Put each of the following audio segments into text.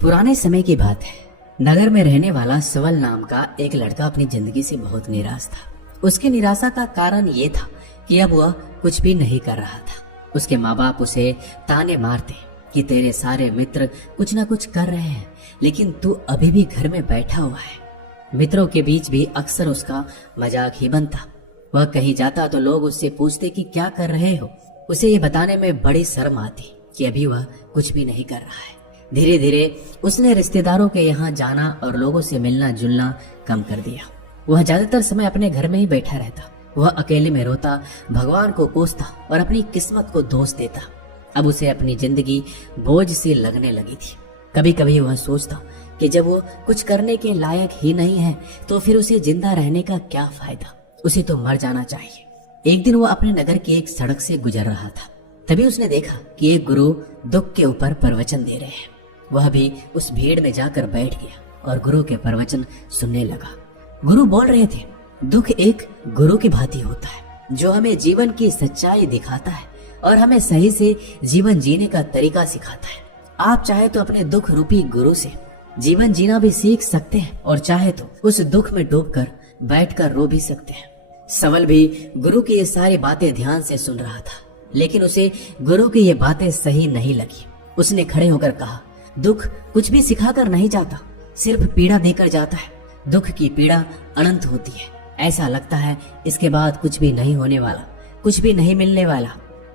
पुराने समय की बात है। नगर में रहने वाला सवल नाम का एक लड़का अपनी जिंदगी से बहुत निराश था। उसकी निराशा का कारण ये था कि अब वह कुछ भी नहीं कर रहा था। उसके माँ बाप उसे ताने मारते कि तेरे सारे मित्र कुछ ना कुछ कर रहे हैं, लेकिन तू अभी भी घर में बैठा हुआ है। मित्रों के बीच भी अक्सर उसका मजाक ही बनता। वह कहीं जाता तो लोग उससे पूछते कि क्या कर रहे हो। उसे ये बताने में बड़ी शर्म आती कि अभी वह कुछ भी नहीं कर रहा है। धीरे धीरे उसने रिश्तेदारों के यहाँ जाना और लोगों से मिलना जुलना कम कर दिया। वह ज्यादातर समय अपने घर में ही बैठा रहता। वह अकेले में रोता, भगवान को कोसता और अपनी किस्मत को दोष देता। अब उसे अपनी जिंदगी बोझ सी लगने लगी थी। कभी कभी वह सोचता कि जब वो कुछ करने के लायक ही नहीं है तो फिर उसे जिंदा रहने का क्या फायदा, उसे तो मर जाना चाहिए। एक दिन वो अपने नगर की एक सड़क से गुजर रहा था। तभी उसने देखा कि एक गुरु दुख के ऊपर प्रवचन दे रहे हैं। वह भी उस भीड़ में जाकर बैठ गया और गुरु के प्रवचन सुनने लगा। गुरु बोल रहे थे, दुख एक गुरु की भांति होता है जो हमें जीवन की सच्चाई दिखाता है और हमें सही से जीवन जीने का तरीका सिखाता है। आप चाहे तो अपने दुख रूपी गुरु से जीवन जीना भी सीख सकते हैं और चाहे तो उस दुख में डूबकर बैठकर रो भी सकते हैं। सवल भी गुरु की ये सारी बातें ध्यान से सुन रहा था, लेकिन उसे गुरु की ये बातें सही नहीं लगी। उसने खड़े होकर कहा, दुख कुछ भी सिखाकर नहीं जाता, सिर्फ पीड़ा देकर जाता है। दुख की पीड़ा अनंत होती है। ऐसा लगता है इसके बाद कुछ भी नहीं होने वाला, कुछ भी नहीं मिलने वाला।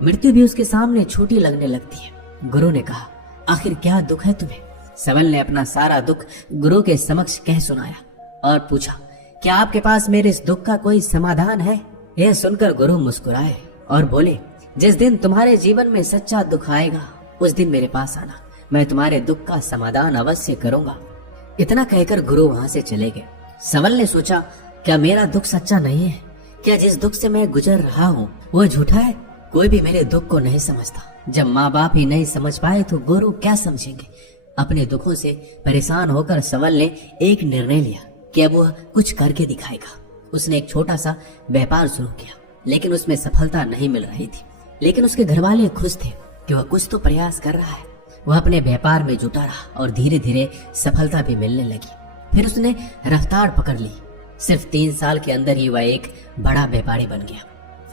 मृत्यु भी उसके सामने छोटी लगने लगती है। गुरु ने कहा, आखिर क्या दुख है तुम्हें? सवल ने अपना सारा दुख गुरु के समक्ष कह सुनाया और पूछा, क्या आपके पास मेरे इस दुख का कोई समाधान है? यह सुनकर गुरु मुस्कुराए और बोले, जिस दिन तुम्हारे जीवन में सच्चा दुख आएगा उस दिन मेरे पास आना, मैं तुम्हारे दुख का समाधान अवश्य करूंगा। इतना कहकर गुरु वहां से चले गए। सवल ने सोचा, क्या मेरा दुख सच्चा नहीं है? क्या जिस दुख से मैं गुजर रहा हूँ वो झूठा है? कोई भी मेरे दुख को नहीं समझता। जब माँ बाप ही नहीं समझ पाए तो गुरु क्या समझेंगे? अपने दुखों से परेशान होकर सवल ने एक निर्णय लिया कि अब वह कुछ करके दिखाएगा। उसने एक छोटा सा व्यापार शुरू किया, लेकिन उसमें सफलता नहीं मिल रही थी। लेकिन उसके घर वाले खुश थे कि वह कुछ तो प्रयास कर रहा है। वह अपने व्यापार में जुटा रहा और धीरे धीरे सफलता भी मिलने लगी। फिर उसने रफ्तार पकड़ ली। सिर्फ 3 साल के अंदर ही वह एक बड़ा व्यापारी बन गया।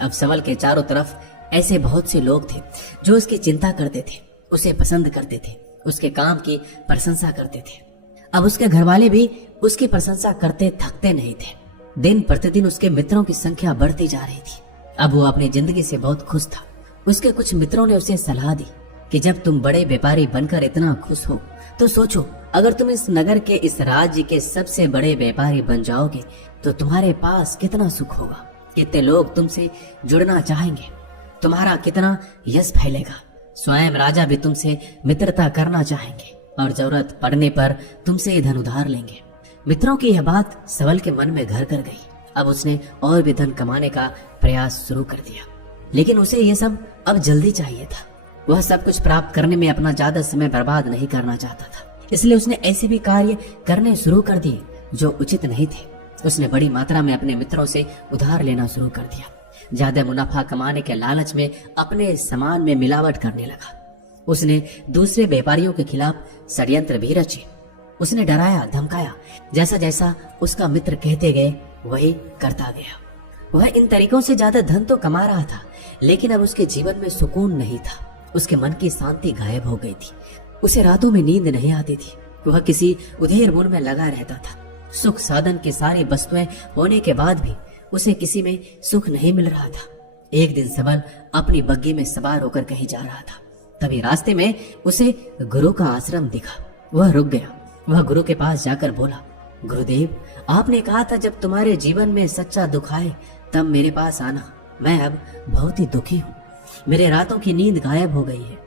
अब सवल के चारों तरफ ऐसे बहुत से लोग थे जो उसकी चिंता करते थे, उसे पसंद करते थे, उसके काम की प्रशंसा करते थे। अब उसके घर वाले भी उसकी प्रशंसा करते थकते नहीं थे। दिन प्रतिदिन उसके मित्रों की संख्या बढ़ती जा रही थी। अब वो अपनी जिंदगी से बहुत खुश था। उसके कुछ मित्रों ने उसे सलाह दी कि जब तुम बड़े व्यापारी बनकर इतना खुश हो तो सोचो, अगर तुम इस नगर के, इस राज्य के सबसे बड़े व्यापारी बन जाओगे तो तुम्हारे पास कितना सुख होगा, कितने लोग तुमसे जुड़ना चाहेंगे, तुम्हारा कितना यश फैलेगा। स्वयं राजा भी तुमसे मित्रता करना चाहेंगे और जरूरत पड़ने पर तुमसे धन उधार लेंगे। मित्रों की यह बात सवल के मन में घर कर गई। अब उसने और भी धन कमाने का प्रयास शुरू कर दिया, लेकिन उसे यह सब अब जल्दी चाहिए था। वह सब कुछ प्राप्त करने में अपना ज्यादा समय बर्बाद नहीं करना चाहता था, इसलिए उसने ऐसे भी कार्य करने शुरू कर दिए जो उचित नहीं थे। उसने बड़ी मात्रा में अपने मित्रों से उधार लेना शुरू कर दिया। ज्यादा मुनाफा कमाने के लालच में अपने सामान में मिलावट करने लगा। उसने दूसरे व्यापारियों के खिलाफ षड्यंत्र भी रचे। उसने डराया धमकाया। जैसा जैसा उसका मित्र कहते गए वही करता गया। वह इन तरीकों से ज्यादा धन तो कमा रहा था, लेकिन अब उसके जीवन में सुकून नहीं था। उसके मन की शांति गायब हो गई थी। उसे रातों में नींद नहीं आती थी। वह किसी उधेड़ बुन में लगा रहता था। सुख साधन की सारी वस्तुएं होने के बाद भी उसे किसी में सुख नहीं मिल रहा था। एक दिन सवल अपनी बग्गी में सवार होकर कहीं जा रहा था। तभी रास्ते में उसे गुरु का आश्रम दिखा। वह रुक गया। वह गुरु के पास जाकर बोला, गुरुदेव, आपने कहा था जब तुम्हारे जीवन में सच्चा दुख आए तब मेरे पास आना। मैं अब बहुत ही दुखी हूँ। मेरे रातों की नींद गायब हो गई है।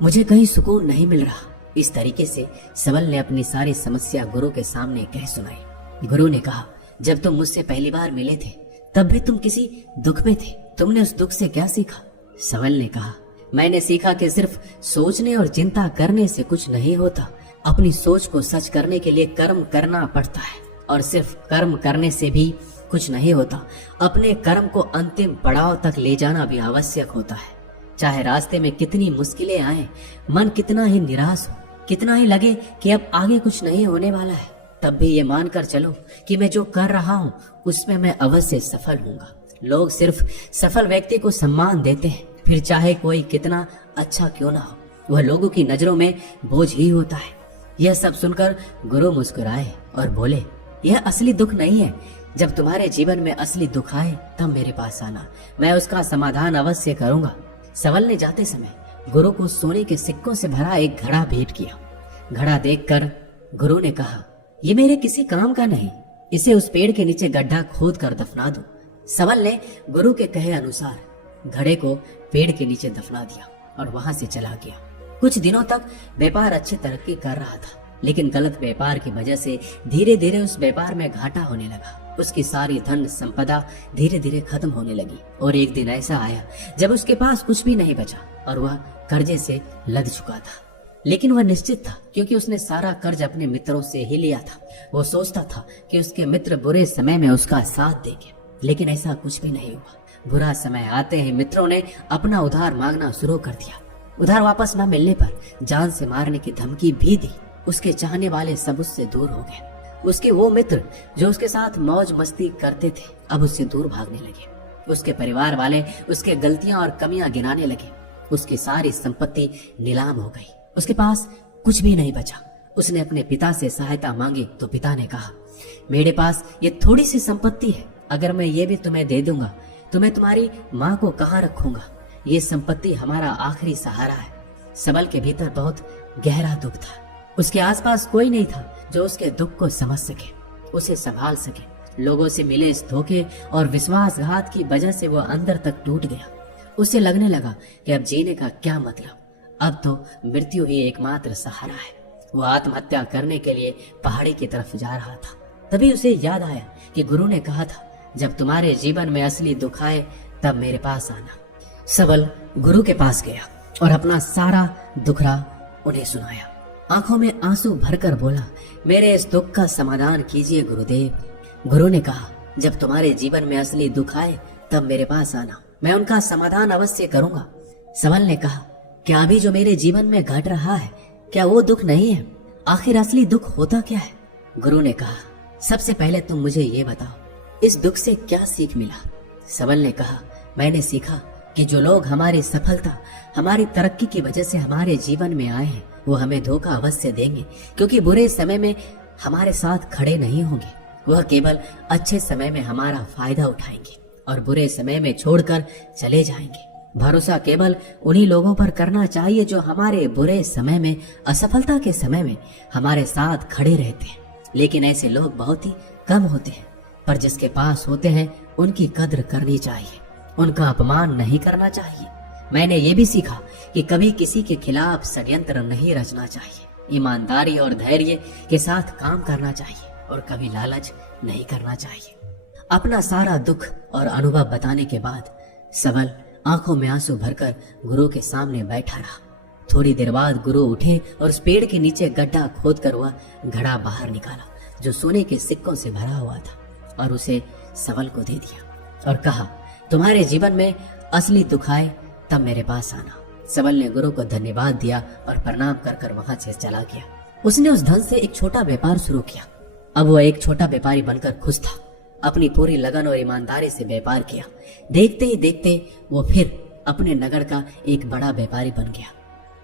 मुझे कहीं सुकून नहीं मिल रहा। इस तरीके से सवल ने अपनी सारी समस्या गुरु के सामने कह सुनाई। गुरु ने कहा, जब तुम मुझसे पहली बार मिले थे तब भी तुम किसी दुख में थे। तुमने उस दुख से क्या सीखा? सवल ने कहा, मैंने सीखा कि सिर्फ सोचने और चिंता करने से कुछ नहीं होता। अपनी सोच को सच करने के लिए कर्म करना पड़ता है, और सिर्फ कर्म करने से भी कुछ नहीं होता। अपने कर्म को अंतिम पड़ाव तक ले जाना भी आवश्यक होता है। चाहे रास्ते में कितनी मुश्किलें आए, मन कितना ही निराश हो, कितना ही लगे कि अब आगे कुछ नहीं होने वाला है, तब भी ये मानकर चलो कि मैं जो कर रहा हूँ उसमें मैं अवश्य सफल हूँगा। लोग सिर्फ सफल व्यक्ति को सम्मान देते हैं, फिर चाहे कोई कितना अच्छा क्यों ना हो, वह लोगों की नजरों में बोझ ही होता है। यह सब सुनकर गुरु मुस्कुराए और बोले, यह असली दुख नहीं है। जब तुम्हारे जीवन में असली दुख आए तब मेरे पास आना, मैं उसका समाधान अवश्य करूंगा। सवल ने जाते समय गुरु को सोने के सिक्कों से भरा एक घड़ा भेंट किया। घड़ा देखकर गुरु ने कहा, ये मेरे किसी काम का नहीं, इसे उस पेड़ के नीचे गड्ढा खोद कर दफना दो। सवल ने गुरु के कहे अनुसार घड़े को पेड़ के नीचे दफना दिया और वहां से चला गया। कुछ दिनों तक व्यापार अच्छी तरक्की कर रहा था, लेकिन गलत व्यापार की वजह से धीरे धीरे उस व्यापार में घाटा होने लगा। उसकी सारी धन संपदा धीरे धीरे खत्म होने लगी और एक दिन ऐसा आया जब उसके पास कुछ भी नहीं बचा और वह कर्जे से लद चुका था। लेकिन वह निश्चित था, क्योंकि उसने सारा कर्ज अपने मित्रों से ही लिया था। वो सोचता था कि उसके मित्र बुरे समय में उसका साथ देंगे, लेकिन ऐसा कुछ भी नहीं हुआ। बुरा समय आते ही मित्रों ने अपना उधार मांगना शुरू कर दिया। उधार वापस न मिलने पर जान से मारने की धमकी भी दी। उसके चाहने वाले सब उससे दूर हो गए। उसके वो मित्र जो उसके साथ मौज मस्ती करते थे अब उससे दूर भागने लगे। उसके परिवार वाले उसके गलतियां और कमियां गिनाने लगे। उसकी सारी संपत्ति नीलाम हो गई, उसके पास कुछ भी नहीं बचा। उसने अपने पिता से सहायता मांगी तो पिता ने कहा, मेरे पास ये थोड़ी सी संपत्ति है, अगर मैं ये भी तुम्हें दे दूंगा तो मैं तुम्हारी माँ को कहाँ रखूंगा। ये संपत्ति हमारा आखिरी सहारा है। सबल के भीतर बहुत गहरा दुख था। उसके आसपास कोई नहीं था जो उसके दुख को समझ सके, उसे संभाल सके। लोगों से मिले इस धोखे और विश्वासघात की वजह से वह अंदर तक टूट गया। उसे लगने लगा कि अब जीने का क्या मतलब, अब तो मृत्यु ही एकमात्र सहारा है। वो आत्महत्या करने के लिए पहाड़ी की तरफ जा रहा था। तभी उसे याद आया कि गुरु ने कहा था, जब तुम्हारे जीवन में असली दुख आए तब मेरे पास आना। सबल गुरु के पास गया और अपना सारा दुखड़ा उन्हें सुनाया। आंखों में आंसू भरकर बोला, मेरे इस दुख का समाधान कीजिए गुरुदेव। गुरु ने कहा, जब तुम्हारे जीवन में असली दुख आए तब मेरे पास आना, मैं उनका समाधान अवश्य करूंगा। सबल ने कहा, क्या अभी जो मेरे जीवन में घट रहा है क्या वो दुख नहीं है? आखिर असली दुख होता क्या है? गुरु ने कहा, सबसे पहले तुम मुझे ये बताओ, इस दुख से क्या सीख मिला? सबल ने कहा, मैंने सीखा कि जो लोग हमारी सफलता, हमारी तरक्की की वजह से हमारे जीवन में आए हैं वो हमें धोखा अवश्य देंगे, क्योंकि बुरे समय में हमारे साथ खड़े नहीं होंगे। वह केवल अच्छे समय में हमारा फायदा उठाएंगे और बुरे समय में छोड़कर चले जाएंगे। भरोसा केवल उन्हीं लोगों पर करना चाहिए जो हमारे बुरे समय में, असफलता के समय में हमारे साथ खड़े रहते हैं। लेकिन ऐसे लोग बहुत ही कम होते हैं, पर जिसके पास होते हैं उनकी कद्र करनी चाहिए, उनका अपमान नहीं करना चाहिए। मैंने ये भी सीखा कि कभी किसी के खिलाफ षड्यंत्र नहीं रचना चाहिए। ईमानदारी और धैर्य के साथ काम करना चाहिए और कभी लालच नहीं करना चाहिए। अपना सारा दुख और अनुभव बताने के बाद सबल आंखों में आंसू भरकर गुरु के सामने बैठा रहा। थोड़ी देर बाद गुरु उठे और उस पेड़ के नीचे गड्ढा खोदकर वह घड़ा बाहर निकाला जो सोने के सिक्कों से भरा हुआ था और उसे सबल को दे दिया और कहा, तुम्हारे जीवन में असली दुख आए तब मेरे पास आना। सबल ने गुरु को धन्यवाद दिया और प्रणाम कर कर वहां से चला गया। उसने उस धन से एक छोटा व्यापार शुरू किया। अब वह एक छोटा व्यापारी बनकर खुश था। अपनी पूरी लगन और ईमानदारी से व्यापार किया। देखते ही देखते वो फिर अपने नगर का एक बड़ा व्यापारी बन गया।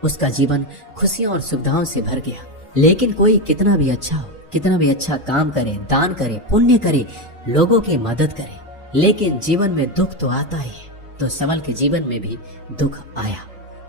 उसका जीवन खुशियों और सुविधाओं से भर गया। लेकिन कोई कितना भी अच्छा हो, कितना भी अच्छा काम करे, दान करे, पुण्य करे, लोगों की मदद करे, लेकिन जीवन में दुख तो आता ही है। तो सबल के जीवन में भी दुख आया।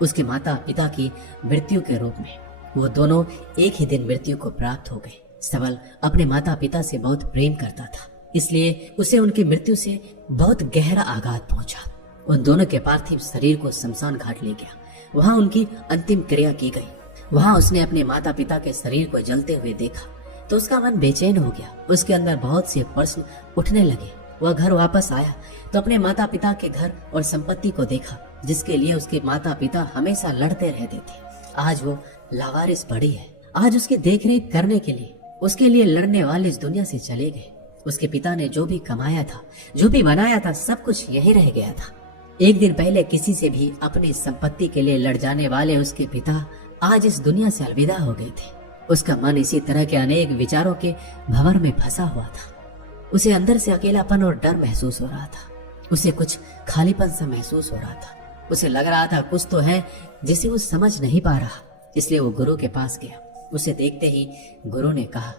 उसके माता पिता की मृत्यु के रूप में। वो दोनों एक ही दिन मृत्यु को प्राप्त हो गए। सबल अपने माता पिता से बहुत प्रेम करता था, इसलिए उसे उनकी मृत्यु से बहुत गहरा आघात पहुंचा। उन दोनों के पार्थिव शरीर को शमशान घाट ले गया। वहां उनकी अंतिम क्रिया की गई। वहां उसने अपने माता पिता के शरीर को जलते हुए देखा तो उसका मन बेचैन हो गया। उसके अंदर बहुत से प्रश्न उठने लगे। वह घर वापस आया तो अपने माता पिता के घर और संपत्ति को देखा जिसके लिए उसके माता पिता हमेशा लड़ते रहते थे। आज वो लावारिस पड़ी है। आज उसकी देखरेख करने के लिए उसके लिए लड़ने वाले इस दुनिया से चले गए। उसके पिता ने जो भी कमाया था, जो भी बनाया था, सब कुछ यही रह गया था। एक दिन पहले किसी से भी अपनी संपत्ति के लिए लड़ जाने वाले उसके पिता आज इस दुनिया से अलविदा हो गई थी। उसका मन इसी तरह के अनेक विचारों के भंवर में फंसा हुआ था। उसे अंदर से अकेलापन और डर महसूस हो रहा था। उसे कुछ खालीपन सा महसूस हो रहा था। उसे लग रहा था कुछ तो है जिसे वो समझ नहीं पा रहा। इसलिए वो गुरु के पास गया। उसे देखते ही गुरु ने कहा,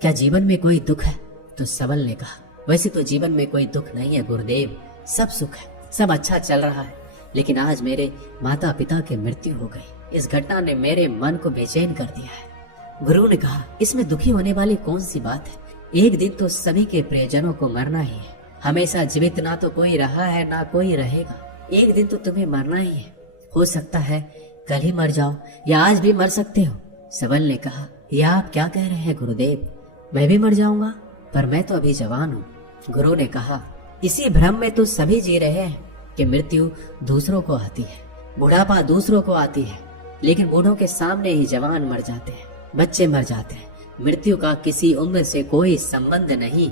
क्या जीवन में कोई दुख है? तो सबल ने कहा, वैसे तो जीवन में कोई दुख नहीं है गुरुदेव, सब सुख है, सब अच्छा चल रहा है। लेकिन आज मेरे माता पिता की मृत्यु हो गई। इस घटना ने मेरे मन को बेचैन कर दिया है। गुरु ने कहा, इसमें दुखी होने वाली कौन सी बात है? एक दिन तो सभी के प्रियजनों को मरना ही है। हमेशा जीवित ना तो कोई रहा है ना कोई रहेगा। एक दिन तो तुम्हें मरना ही है। हो सकता है कल ही मर जाओ या आज भी मर सकते हो। सबल ने कहा, यह आप क्या कह रहे हैं गुरुदेव? मैं भी मर जाऊंगा? पर मैं तो अभी जवान हूँ। गुरु ने कहा, इसी भ्रम में तो सभी जी रहे हैं कि मृत्यु दूसरों को आती है, बुढ़ापा दूसरों को आती है, लेकिन बूढ़ों के सामने ही जवान मर जाते हैं, बच्चे मर जाते हैं। मृत्यु का किसी उम्र से कोई संबंध नहीं,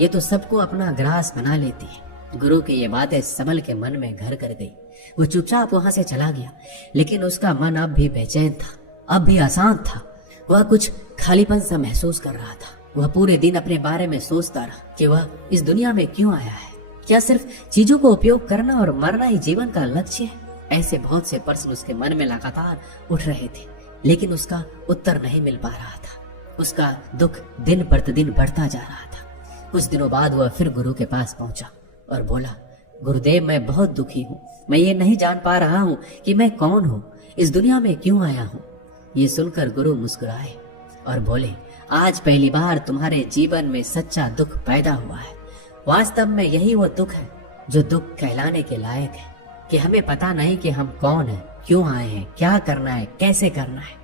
ये तो सबको अपना ग्रास बना लेती है। गुरु की ये बातें सबल के मन में घर कर गई। वो चुपचाप वहां से चला गया, लेकिन उसका मन अब भी बेचैन था, अब भी अशांत था। वह कुछ खालीपन सा महसूस कर रहा था। वह पूरे दिन अपने बारे में सोचता रहा कि वह इस दुनिया में क्यों आया है। क्या सिर्फ चीजों को उपयोग करना और मरना ही जीवन का लक्ष्य है? ऐसे बहुत से प्रश्न उसके मन में लगातार उठ रहे थे, लेकिन उसका उत्तर नहीं मिल पा रहा था। उसका दुख दिन प्रतिदिन बढ़ता जा रहा था। कुछ दिनों बाद वह फिर गुरु के पास पहुंचा और बोला, गुरुदेव मैं बहुत दुखी हूँ। मैं ये नहीं जान पा रहा हूँ कि मैं कौन हूँ, इस दुनिया में क्यों आया हूँ। ये सुनकर गुरु मुस्कुराए और बोले, आज पहली बार तुम्हारे जीवन में सच्चा दुख पैदा हुआ है। वास्तव में यही वो दुख है जो दुख कहलाने के लायक है, कि हमें पता नहीं कि हम कौन हैं, क्यों आए हैं, क्या करना है, कैसे करना है।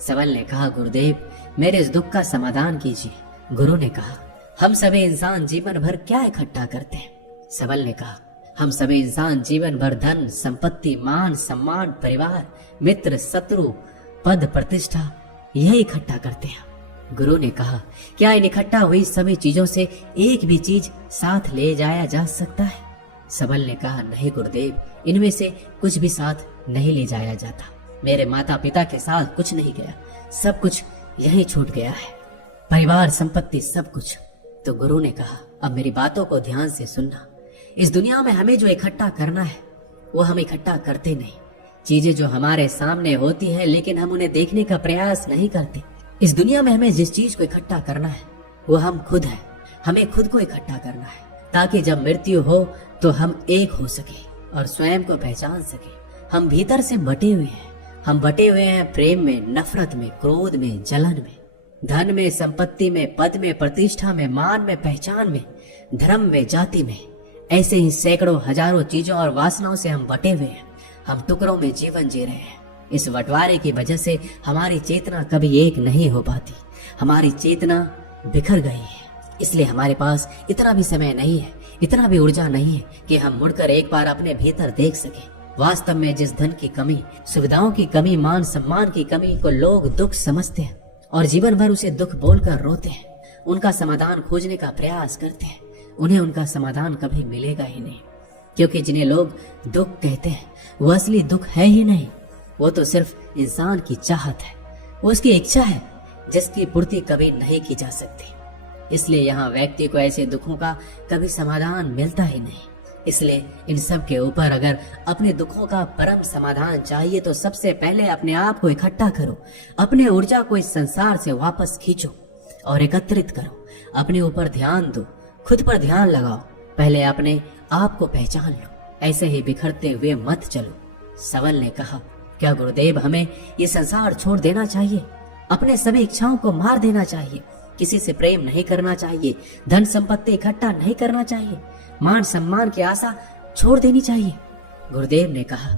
सबल ने कहा, गुरुदेव मेरे इस दुख का समाधान कीजिए। गुरु ने कहा, हम सभी इंसान जीवन भर क्या इकट्ठा करते हैं? सबल ने कहा, हम सभी इंसान जीवन भर धन, संपत्ति, मान, सम्मान, परिवार, मित्र, शत्रु, पद, प्रतिष्ठा यही इकट्ठा करते हैं। गुरु ने कहा, क्या इन इकट्ठा हुई सभी चीजों से एक भी चीज साथ ले जाया जा सकता है? सबल ने कहा, नहीं गुरुदेव, इनमें से कुछ भी साथ नहीं ले जाया जाता। मेरे माता पिता के साथ कुछ नहीं गया, सब कुछ यहीं छूट गया है, परिवार, संपत्ति, सब कुछ। तो गुरु ने कहा, अब मेरी बातों को ध्यान से सुनना। इस दुनिया में हमें जो इकट्ठा करना है वो हम इकट्ठा करते नहीं। चीजें जो हमारे सामने होती है लेकिन हम उन्हें देखने का प्रयास नहीं करते। इस दुनिया में हमें जिस चीज को इकट्ठा करना है वो हम खुद हैं। हमें खुद को इकट्ठा करना है ताकि जब मृत्यु हो तो हम एक हो सके और स्वयं को पहचान सके। हम भीतर से बटे हुए हैं। हम बटे हुए हैं प्रेम में, नफरत में, क्रोध में, जलन में, धन में, संपत्ति में, पद में, प्रतिष्ठा में, मान में, पहचान में, धर्म में, जाति में। ऐसे ही सैकड़ों हजारों चीजों और वासनाओं से हम बटे हुए हैं। हम टुकड़ों में जीवन जी रहे हैं। इस बंटवारे की वजह से हमारी चेतना कभी एक नहीं हो पाती। हमारी चेतना बिखर गई है। इसलिए हमारे पास इतना भी समय नहीं है, इतना भी ऊर्जा नहीं है कि हम मुड़कर एक बार अपने भीतर देख सकें। वास्तव में जिस धन की कमी, सुविधाओं की कमी, मान सम्मान की कमी को लोग दुख समझते हैं और जीवन भर उसे दुख बोलकर रोते हैं, उनका समाधान खोजने का प्रयास करते हैं, उन्हें उनका समाधान कभी मिलेगा ही नहीं। क्योंकि जिन्हें लोग दुख कहते हैं वो असली दुख है ही नहीं। वो तो सिर्फ इंसान की चाहत है, वो उसकी इच्छा है जिसकी पूर्ति कभी नहीं की जा सकती। इसलिए यहाँ व्यक्ति को ऐसे दुखों का कभी समाधान मिलता ही नहीं। इसलिए इन सब के ऊपर अगर अपने दुखों का परम समाधान चाहिए तो सबसे पहले अपने आप को इकट्ठा करो। अपने ऊर्जा को इस संसार से वापस खींचो और एकत्रित करो। अपने ऊपर ध्यान दो, खुद पर ध्यान लगाओ। पहले अपने आप को पहचान लो, ऐसे ही बिखरते हुए मत चलो। सबल ने कहा, क्या गुरुदेव हमें ये संसार छोड़ देना चाहिए? अपने सभी इच्छाओं को मार देना चाहिए? किसी से प्रेम नहीं करना चाहिए? धन संपत्ति इकट्ठा नहीं करना चाहिए? मान सम्मान की आशा छोड़ देनी चाहिए? गुरुदेव ने कहा,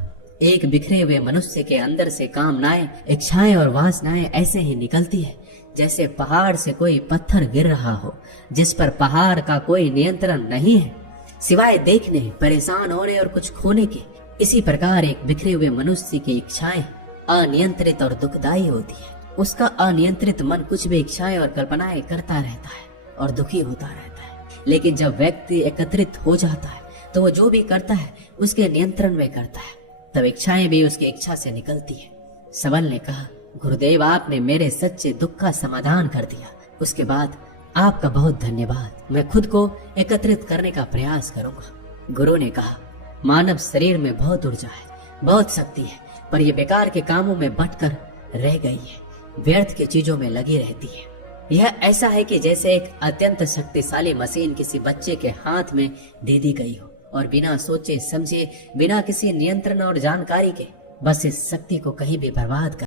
एक बिखरे हुए मनुष्य के अंदर से कामनाएं, इच्छाएं और वासनाएं ऐसे ही निकलती है जैसे पहाड़ से कोई पत्थर गिर रहा हो, जिस पर पहाड़ का कोई नियंत्रण नहीं है सिवाय देखने, परेशान होने और कुछ खोने के। इसी प्रकार एक बिखरे हुए मनुष्य की इच्छाएं अनियंत्रित और दुखदायी होती है। उसका अनियंत्रित मन कुछ भी इच्छाएं और कल्पनाएं करता रहता है और दुखी होता रहता है। लेकिन जब व्यक्ति एकत्रित हो जाता है तो वो जो भी करता है उसके नियंत्रण में करता है, तब इच्छाएं भी उसकी इच्छा से निकलती है। सबल ने कहा, गुरुदेव, आपने मेरे सच्चे दुख का समाधान कर दिया। उसके बाद आपका बहुत धन्यवाद। मैं खुद को एकत्रित करने का प्रयास करूंगा। गुरु ने कहा, मानव शरीर में बहुत ऊर्जा है, बहुत शक्ति है, पर यह बेकार के कामों में बटकर रह गई है, व्यर्थ की चीजों में लगी रहती है। यह ऐसा है कि जैसे एक अत्यंत शक्तिशाली मशीन किसी बच्चे के हाथ में दे दी गई हो और बिना सोचे समझे, बिना किसी नियंत्रण और जानकारी के बस इस शक्ति को कहीं भी बर्बाद कर